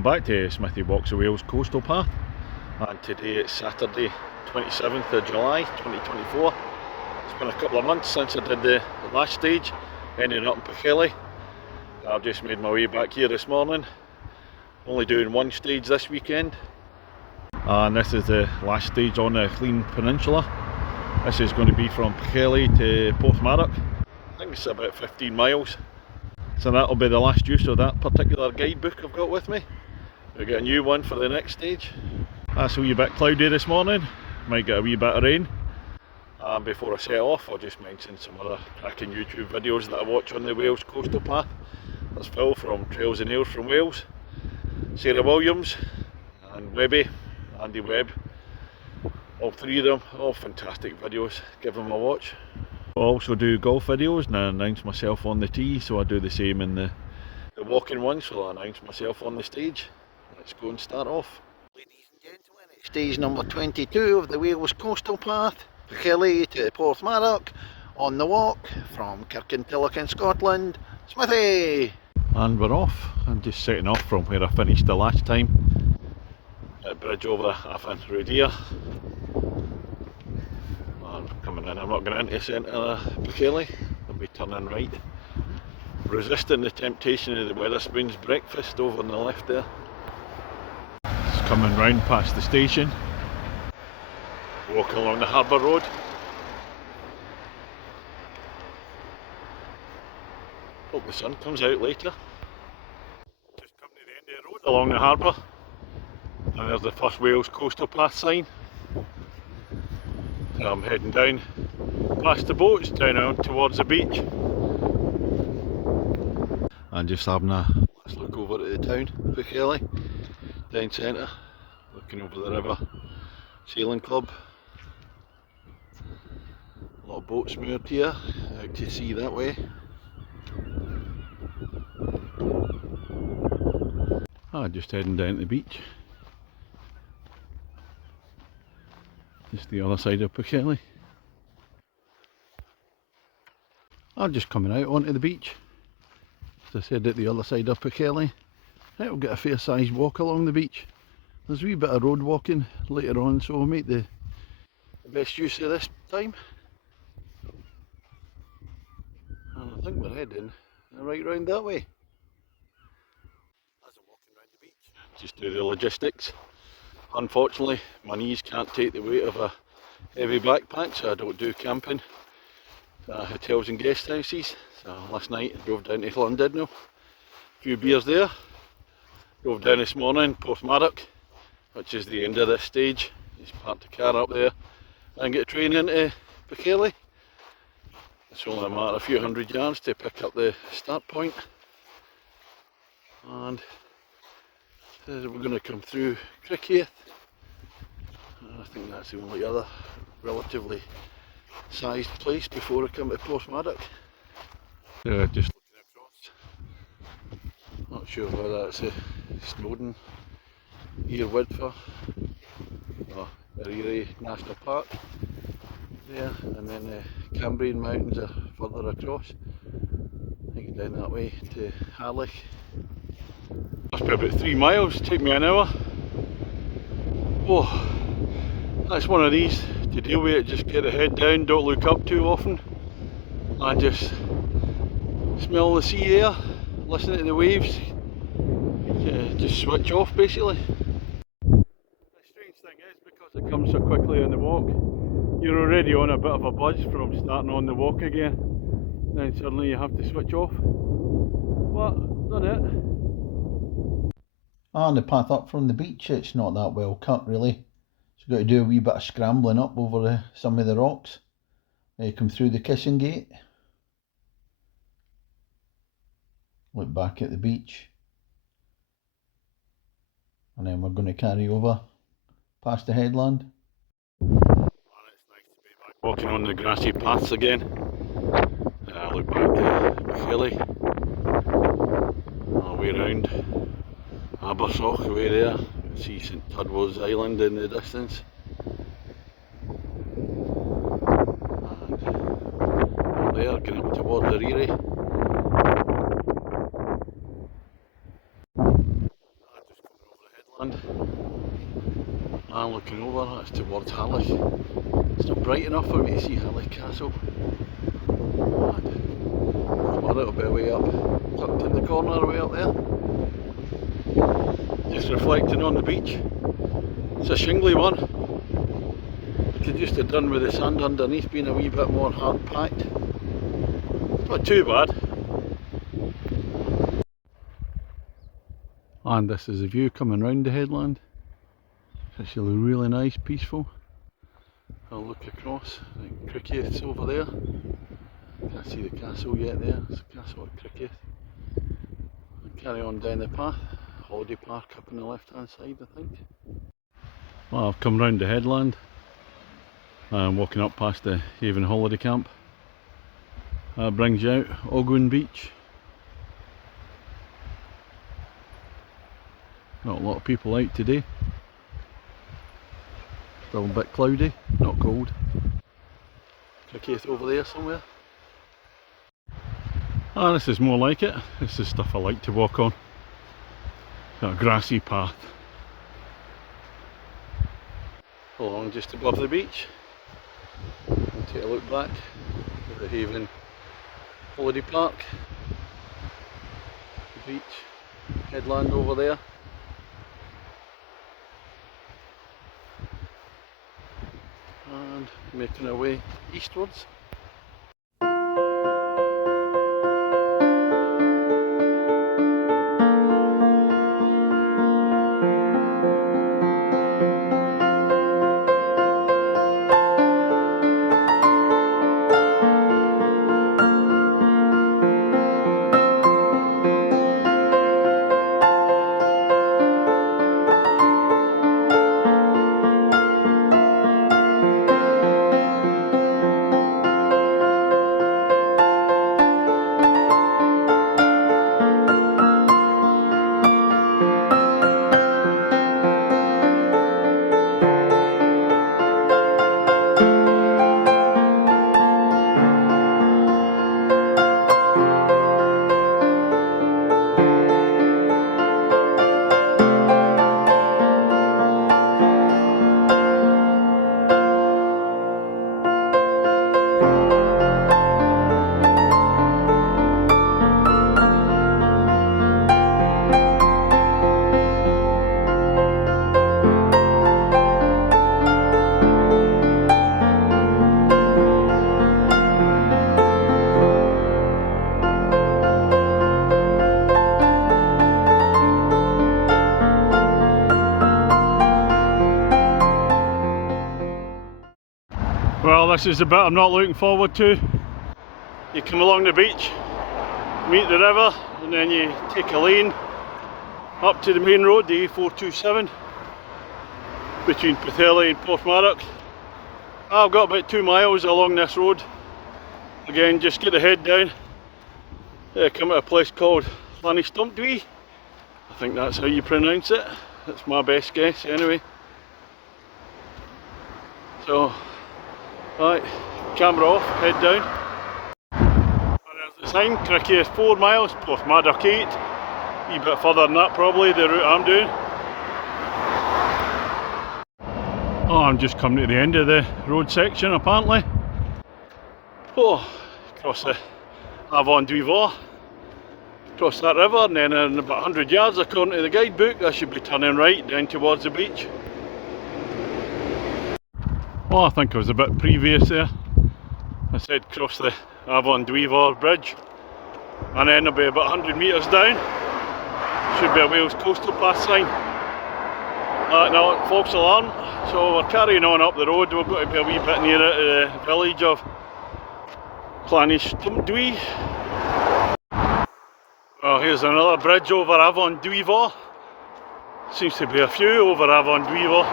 Welcome back to Smithy Walks of Wales Coastal Path, and today it's Saturday 27th of July 2024. It's been a couple of months since I did the last stage, ending up in Pwllheli. I've just made my way back here this morning, only doing one stage this weekend, and this is the last stage on the Pwllheli Peninsula. This is going to be from Pwllheli to Porthmadog. I think it's about 15 miles. So that'll be the last use of that particular guidebook I've got with me. We'll get a new one for the next stage. That's a wee bit cloudy this morning, might get a wee bit of rain. And before I set off, I'll just mention some other cracking YouTube videos that I watch on the Wales Coastal Path. There's Phil from Trails and Ales from Wales, Sarah Williams and Webby, Andy Webb. All three of them, all fantastic videos, give them a watch. I also do golf videos and I announce myself on the tee, so I do the same in the walking one, so I announce myself on the stage. Let's go and start off. Ladies and gentlemen, it's stage number 22 of the Wales Coastal Path, Pwllheli to Porthmadog, on the walk from Kirkintilloch in Scotland, Smithy! And we're off. I'm just setting off from where I finished the last time, at bridge over the Afan Road here. Coming in, I'm not going into the centre of Pwllheli, I'll be turning right, resisting the temptation of the Wetherspoon's breakfast over on the left there. It's coming round past the station, walking along the harbour road. Hope the sun comes out later. Just come to the end of the road along the harbour, and there's the first Wales Coastal Path sign. I'm heading down past the boats, down on towards the beach, and just having a let's look over at the town, Pwllheli, down centre, looking over the river, sailing club. A lot of boats moored here, out to sea that way. Just heading down to the beach. Just the other side of Pwllheli. I'm just coming out onto the beach. As I said, at the other side of Pwllheli. Right, we'll get a fair sized walk along the beach. There's a wee bit of road walking later on, so we'll make the best use of this time. And I think we're heading right round that way. As I'm walking round the beach, just do the logistics. Unfortunately, my knees can't take the weight of a heavy backpack, so I don't do camping, hotels and guest houses. So last night I drove down to Llandudno, a few beers there. Drove down this morning, Porthmadog, which is the end of this stage. Just parked the car up there and get a train into Pwllheli. It's only a matter of a few hundred yards to pick up the start point. And we're going to come through Crickheath. I think that's the only other relatively sized place before I come to Porthmadog. Just looking across, not sure whether that's a Snowdon here Widfor or Erie National Park there, and then the Cambrian Mountains are further across. I think down that way to Harlech. Must be about 3 miles, take me an hour. Oh, that's one of these, to deal with it, just get the head down, don't look up too often, and just smell the sea air, listen to the waves, just switch off basically. The strange thing is, because it comes so quickly on the walk, you're already on a bit of a buzz from starting on the walk again, then suddenly you have to switch off. But, done it. And the path up from the beach, it's not that well cut really. So you've got to do a wee bit of scrambling up over some of the rocks. Come through the kissing gate. Look back at the beach. And then we're going to carry over past the headland. And it's nice to be back walking on the grassy paths again. Look back to Pwllheli. All the way round Abersoch away there, you can see St Tudwo's Island in the distance. And there, going up towards Erie. looking over, that's towards Harlech. It's not bright enough for me to see Harlech Castle. Or it'll be way up, tucked in the corner, way up there. Just reflecting on the beach. It's a shingly one. You could just have done with the sand underneath being a wee bit more hard packed. Not too bad. And this is the view coming round the headland. It's actually really nice, peaceful. I'll look across. The Cricket's over there. Can't see the castle yet there. It's the castle at Cricket. And carry on down the path. Holiday park up on the left hand side, I think. Well, I've come round the headland. I'm walking up past the Haven Holiday Camp. That brings you out Ogwen Beach. Not a lot of people out today. Still a bit cloudy, not cold. Cricket over there somewhere. Ah, this is more like it. This is stuff I like to walk on. Got a grassy path along just above the beach. And take a look back at the Haven Holiday Park. The beach, headland over there. And making our way eastwards. Well, this is the bit I'm not looking forward to. You come along the beach, meet the river, and then you take a lane up to the main road, the A427, between Pwllheli and Porthmadog. I've got about 2 miles along this road. Again, just get the head down. Come to a place called Pwllheli. I think that's how you pronounce it. That's my best guess anyway. So, right, camera off, head down. And there's the sign, Cricket is 4 miles, Porthmadog 8. A wee bit further than that probably, the route I'm doing. Oh, I'm just coming to the end of the road section apparently. Oh, across the Avon Duivor. Across that river, and then in about 100 yards according to the guidebook I should be turning right down towards the beach. Oh, I think I was a bit previous there. I said cross the Avon Duivor bridge, and then I'll be about 100 metres down. Should be a Wales Coastal Path sign. Now, false alarm. So we're carrying on up the road. We've got to be a wee bit nearer to the village of Pwllheli. Well, here's another bridge over Avon Duivor. Seems to be a few over Avon Duivor.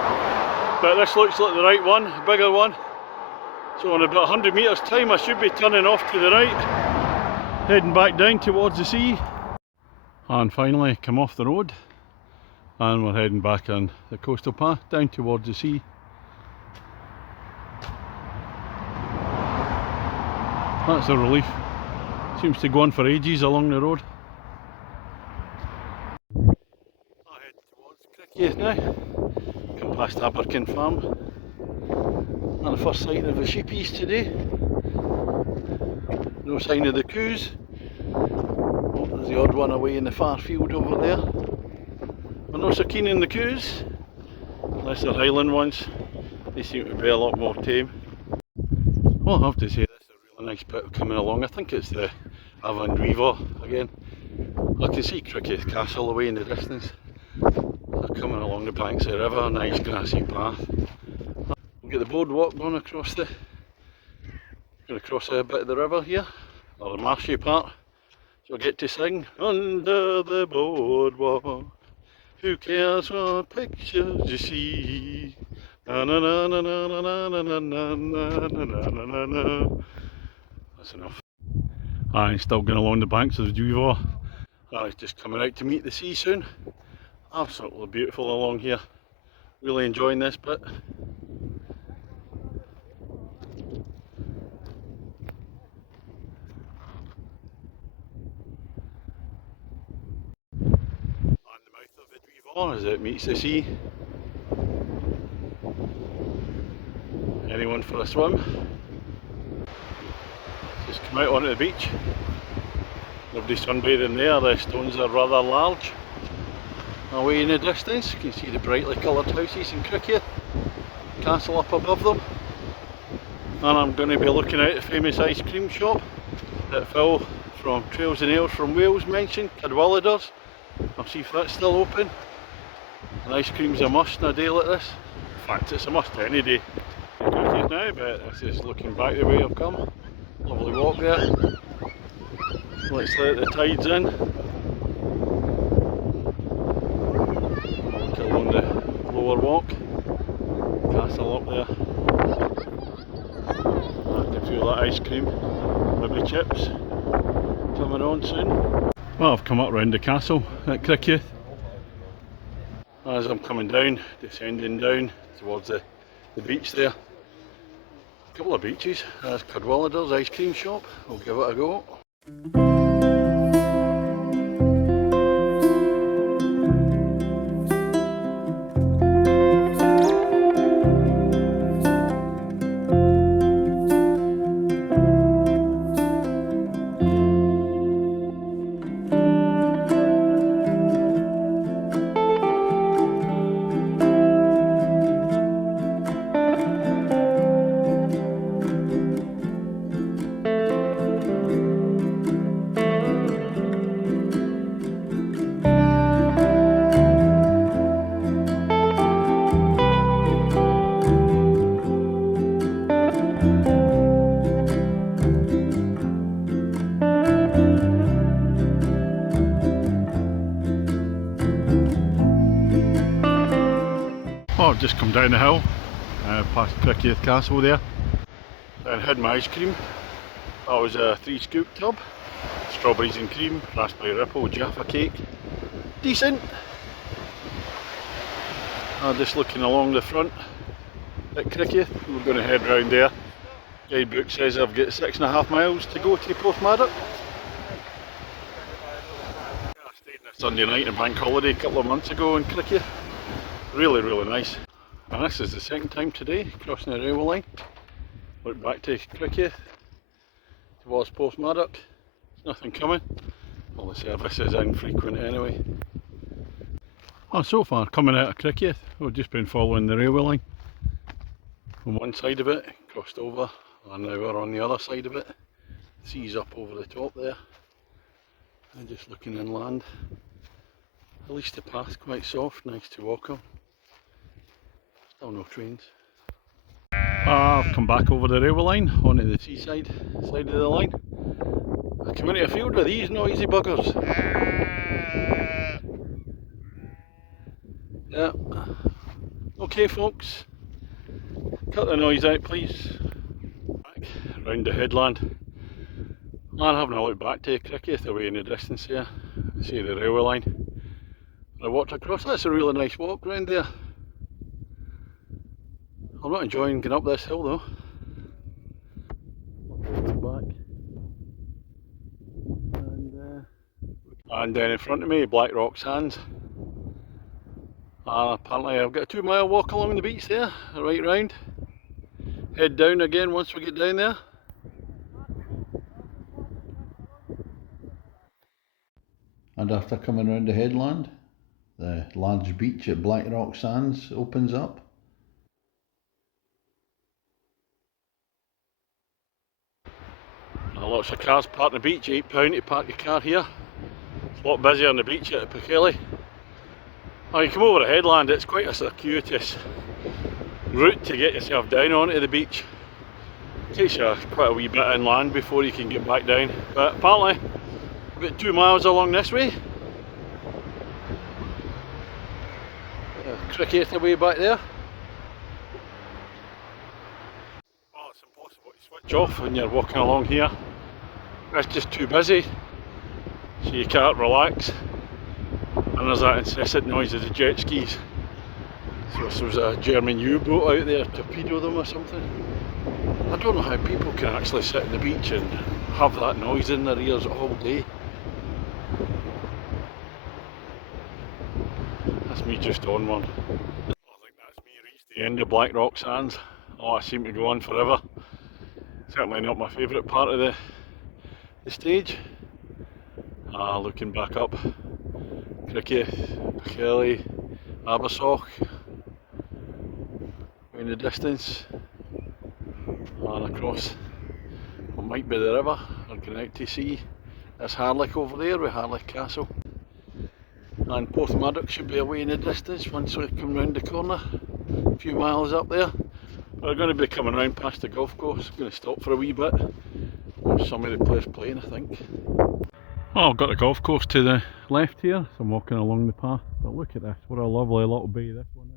But this looks like the right one, the bigger one. So in about 100 metres time I should be turning off to the right, heading back down towards the sea. And finally come off the road and we're heading back on the coastal path down towards the sea. That's a relief. Seems to go on for ages along the road. I'll head towards Cricket now. Come past Aberkin Farm. And the first sight of the sheepies today. No sign of the coos. Oh, there's the odd one away in the far field over there. We're not so keen on the coos, unless they're Highland ones. They seem to be a lot more tame. Well, I have to say this is a really nice bit coming along. I think it's the Avon River again. I can see Criccieth Castle away in the distance. They're coming along the banks of the river, nice grassy path. We'll get the boardwalk going across the a bit of the river here, or the marshy part. So I get to sing under the boardwalk. Who cares what pictures you see? Na na na na na na na na na na na na na. That's enough. I'm still going along the banks of the River. It's just coming out to meet the sea soon. Absolutely beautiful along here. Really enjoying this bit. On the mouth of the River as it meets the sea. Anyone for a swim? Just come out onto the beach. Nobody's sunbathing there, the stones are rather large. Away in the distance, you can see the brightly coloured houses in Criccieth, castle up above them. And I'm going to be looking out the famous ice cream shop that Phil from Trails and Ales from Wales mentioned, Pwllheli. I'll see if that's still open. And ice cream's a must on a day like this. In fact, it's a must any day. Criccieth now, but this is looking back the way I've come. Lovely walk there. Let's let the tides in. Look along the lower walk. Castle up there. I can feel that ice cream, maybe chips, coming on soon. Well, I've come up round the castle at Criccieth. As I'm coming down, descending down towards the beach there. A couple of beaches. There's Pwllheli's ice cream shop. We'll give it a go. Well, I've just come down the hill, past Criccieth Castle there, and had my ice cream. That was a 3-scoop tub, strawberries and cream, raspberry ripple, Jaffa cake, decent. Just looking along the front at Criccieth, we're going to head round there. Guidebook says I've got 6.5 miles to go to Porthmadog. I stayed on a Sunday night on bank holiday a couple of months ago in Criccieth. Really, really nice. And this is the second time today crossing the railway line. Look back to Criccieth towards Porthmadog. Nothing coming. Well, the service is infrequent anyway. Oh, so far coming out of Criccieth, we've just been following the railway line. On one side of it, crossed over, and now we're on the other side of it. The sea's up over the top there. And just looking inland. At least the path's quite soft, nice to walk on. Still no trains. I've come back over the railway line onto the seaside side of the line. I come into a field with these noisy buggers. Yeah. Okay folks, cut the noise out please. Back round the headland. And having a look back to Criccieth away in the distance here. See the railway line. I walked across, that's a really nice walk round there. I'm not enjoying getting up this hill though. Back. And down in front of me, Black Rock Sands. And Apparently I've got a 2-mile walk along the beach there, right round. Head down again once we get down there. And after coming round the headland, the large beach at Black Rock Sands opens up. Lots of cars parked on the beach, £8 to park your car here. It's a lot busier on the beach at Pwllheli. Oh, you come over the headland, it's quite a circuitous route to get yourself down onto the beach. It takes you quite a wee bit inland before you can get back down, but apparently about 2 miles along this way. Cricket away back there. Oh, it's impossible to switch off when you're walking along here. It's just too busy, so you can't relax. And there's that incessant noise of the jet skis. So if there was a German U-boat out there, torpedo them or something. I don't know how people can actually sit on the beach and have that noise in their ears all day. That's me just on one. I think that's me reached the end of Black Rock Sands. Oh, I seem to go on forever. Certainly not my favourite part of the stage. Looking back up, Cricket, Pwllheli, Abersoch in the distance, and across what might be the river, and going out to sea. There's Harlick over there with Harlick Castle, and Porthmadog should be away in the distance once we come round the corner, a few miles up there. We're going to be coming round past the golf course. I'm going to stop for a wee bit. Somebody the players playing, I think. Well, I've got the golf course to the left here, so I'm walking along the path. But look at this, what a lovely little bay this one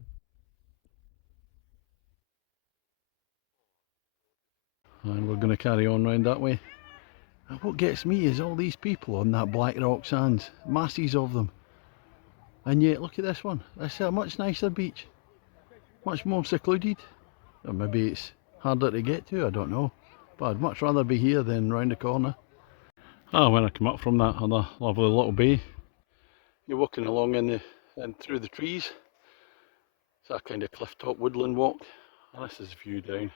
is. And we're going to carry on round that way. And what gets me is all these people on that Black Rock Sands, masses of them. And yet, look at this one. This is a much nicer beach, much more secluded. Or maybe it's harder to get to, I don't know. But I'd much rather be here than round the corner. When I come up from that other lovely little bay, you're walking along and through the trees. It's a kind of cliff top woodland walk, and this is the view down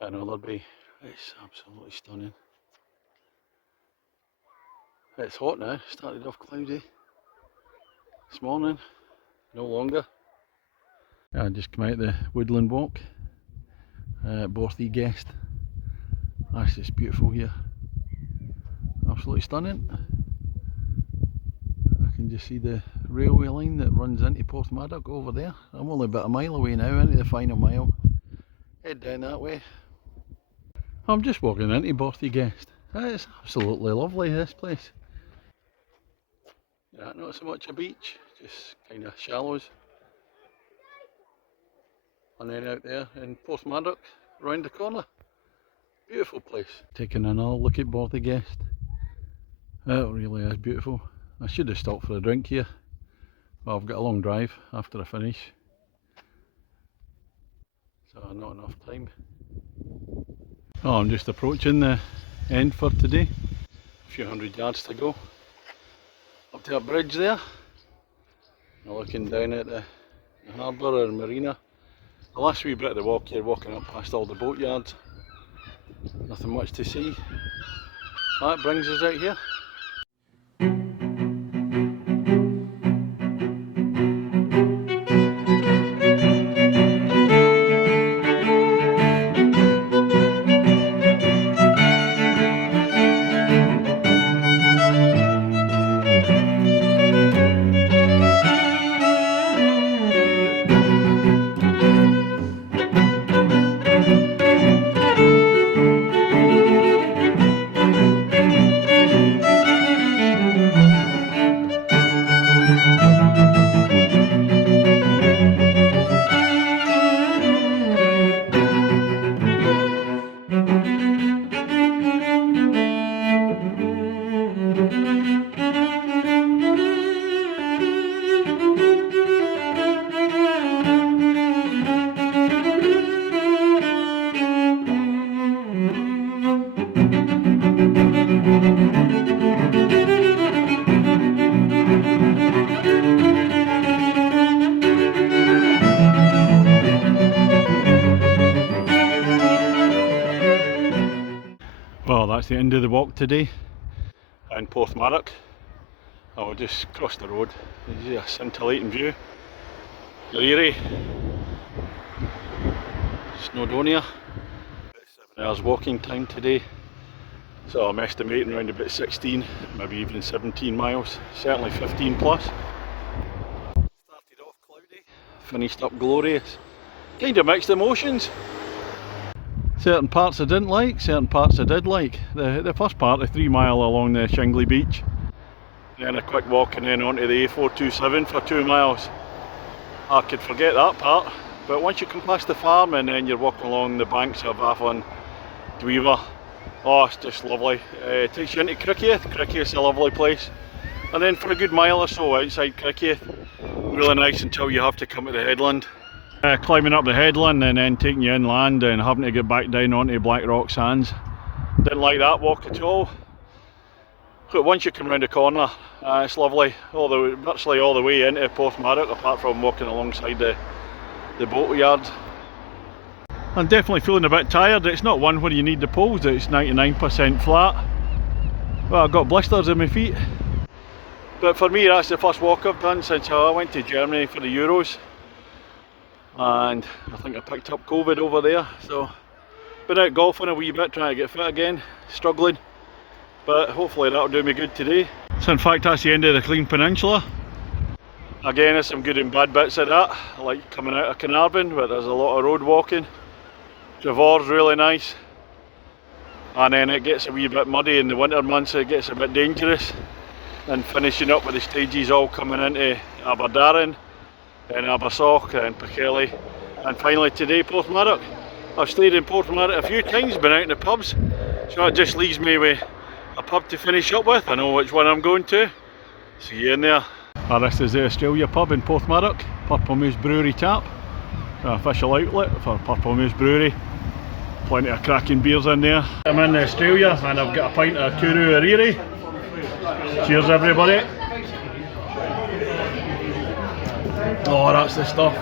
another bay. It's absolutely stunning. It's hot now, started off cloudy this morning, no longer. I just come out the woodland walk, Porthmadog guest. That's just beautiful here. Absolutely stunning. I can just see the railway line that runs into Porthmadog over there. I'm only about a mile away now, into the final mile. Head down that way. I'm just walking into Porthmadog guest. It's absolutely lovely, this place. Yeah, not so much a beach, just kind of shallows. And then out there in Porthmadog, round the corner. Beautiful place. Taking another look at Porthmadog guest. It really is beautiful. I should have stopped for a drink here, but I've got a long drive after I finish, so not enough time. Oh, I'm just approaching the end for today. A few hundred yards to go. Up to that bridge there. Now looking down at the harbour or marina. The last wee bit of the walk, you're walking up past all the boatyards. Nothing much to see. That brings us out here. Well, that's the end of the walk today in Porthmadog. I will just cross the road. There's a scintillating view. Pwllheli, Snowdonia. 7 hours walking time today. So I'm estimating around about 16, maybe even 17 miles, certainly 15 plus. Started off cloudy, finished up glorious. Kind of mixed emotions. Certain parts I didn't like, certain parts I did like. The first part, the 3 mile along the shingly beach. Then a quick walk and then onto the A427 for 2 miles. I could forget that part, but once you come past the farm and then you're walking along the banks of Afon Dweaver, oh, it's just lovely. It takes you into Criccieth. Criccieth's a lovely place. And then for a good mile or so outside Criccieth, really nice until you have to come to the headland. Climbing up the headland and then taking you inland and having to get back down onto Black Rock Sands. Didn't like that walk at all. But once you come round the corner, it's lovely. Virtually all the way into Porthmadog, apart from walking alongside the boat yard. I'm definitely feeling a bit tired. It's not one where you need the poles, it's 99% flat. Well, I've got blisters in my feet. But for me, that's the first walk I've done since I went to Germany for the Euros. And I think I picked up COVID over there, so been out golfing a wee bit, trying to get fit again, struggling, but hopefully that'll do me good today. So in fact that's the end of the Clean Peninsula. Again, there's some good and bad bits of that, like coming out of Carnarvon, but there's a lot of road walking. Trevor's really nice, and then it gets a wee bit muddy in the winter months, it gets a bit dangerous, and finishing up with the stages all coming into Aberdaron, then Abersoch, then Pwllheli, and finally today Porthmadog. I've stayed in Porthmadog a few times, been out in the pubs, so that just leaves me with a pub to finish up with. I know which one I'm going to. See you in there. This is the Australia pub in Porthmadog, Purple Moose Brewery tap. An official outlet for Purple Moose Brewery. Plenty of cracking beers in there. I'm in Australia and I've got a pint of Kuru Ariri. Cheers everybody. Oh, that's the stuff.